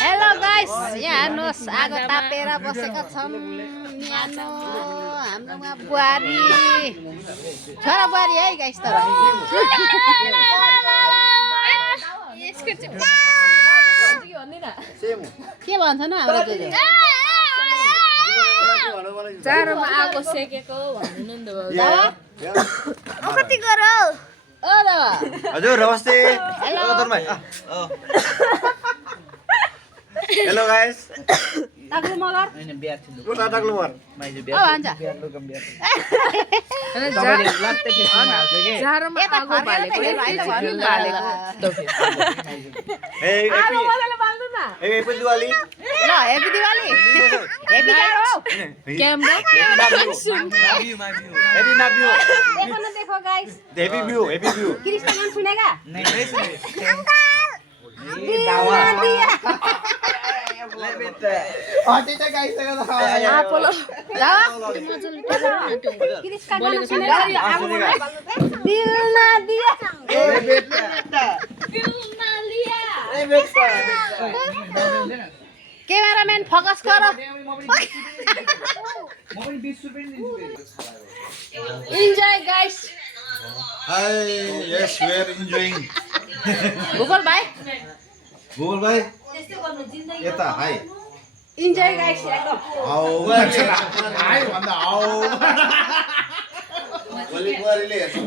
Hello guys, यहाँ हेर्नुहोस् आगो तापेर बसेका छन् न्यानो हाम्रोमा बुहारी छोरा बुहारी है गाइस तर के भन्छ न हाम्रो जोजो जाडोमा आगो सेकेको भन्नु नि त कति गरौ ओ दावा हजुर नमस्ते हेलो हेलो गाइस ताक्लु मगर कुन ताक्लु मर ओ भन्छ जाडोमा यता आगो बालेको ए हेप्पी दिवाली ल हेप्पी दिवाली हेप्पी जाडो क्यामेरा हेप्पी नाग्यू देखो न देखो गाइस हेप्पी भ्यू कृष्ण गान सुनेगा आपोलो कृष्ण गाना सुनेगा दिल ना दिया क्यामेराम्यान फोकस गर enjoy guys Hi, yes, we are enjoying. भूगोल भाइ Google bhai, yata hi. Enjoy guys एकदम Au. Hi भन्दा au. Wali buharile हेर्छु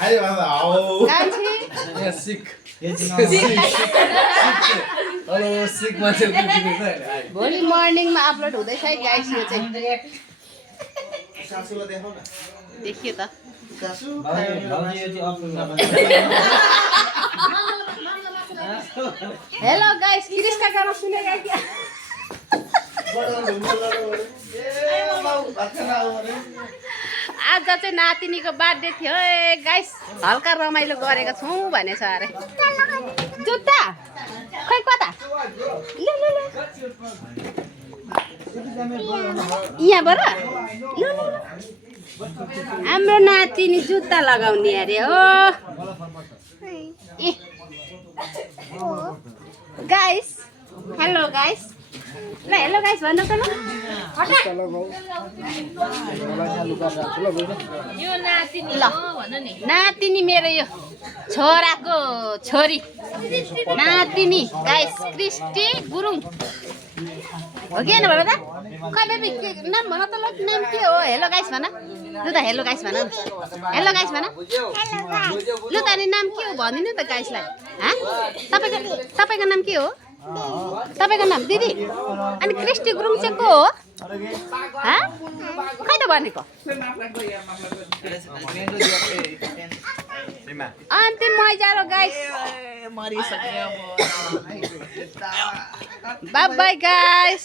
Hi भन्दा au. कान्छी भोलि मर्निङमा अपलोड हुँदैछ है गाइस यो चाहिँ सासुलाई देखाउ न देखियो त सासु हेलो गाइस कृष्ण गाना सुनेगा क्या आज चाहिँ नातिनीको बर्थडे थियो ए गाइस हल्का रमाइलो गरेको छौँ भनेछ अरे जुत्ता खै कता यहाँबाट हाम्रो नातिनी जुत्ता लगाउने अरे हो ए गाइस हेलो गाइस ल हेलो गाइस भन्नु त ल यो नातिनी ल हो भन नि नातिनी मेरो यो छोराको छोरी नातिनी गाइस क्रिस्टी गुरुङ हो कि होइन भन त खै बेबी नाम भन त ल नाम के हो हेलो गाइस भन लु त हेलो गाइस भन हेलो गाइस भन लु त अनि नाम के हो भनिदिनु त गाइसलाई तपाईँको नाम के हो तपाईँको नाम दिदी अनि क्रिस्टी गुरुङ चाहिँ को हो खै त भनेको अन्तिम मैजारो गाइस बाई बाई गाइस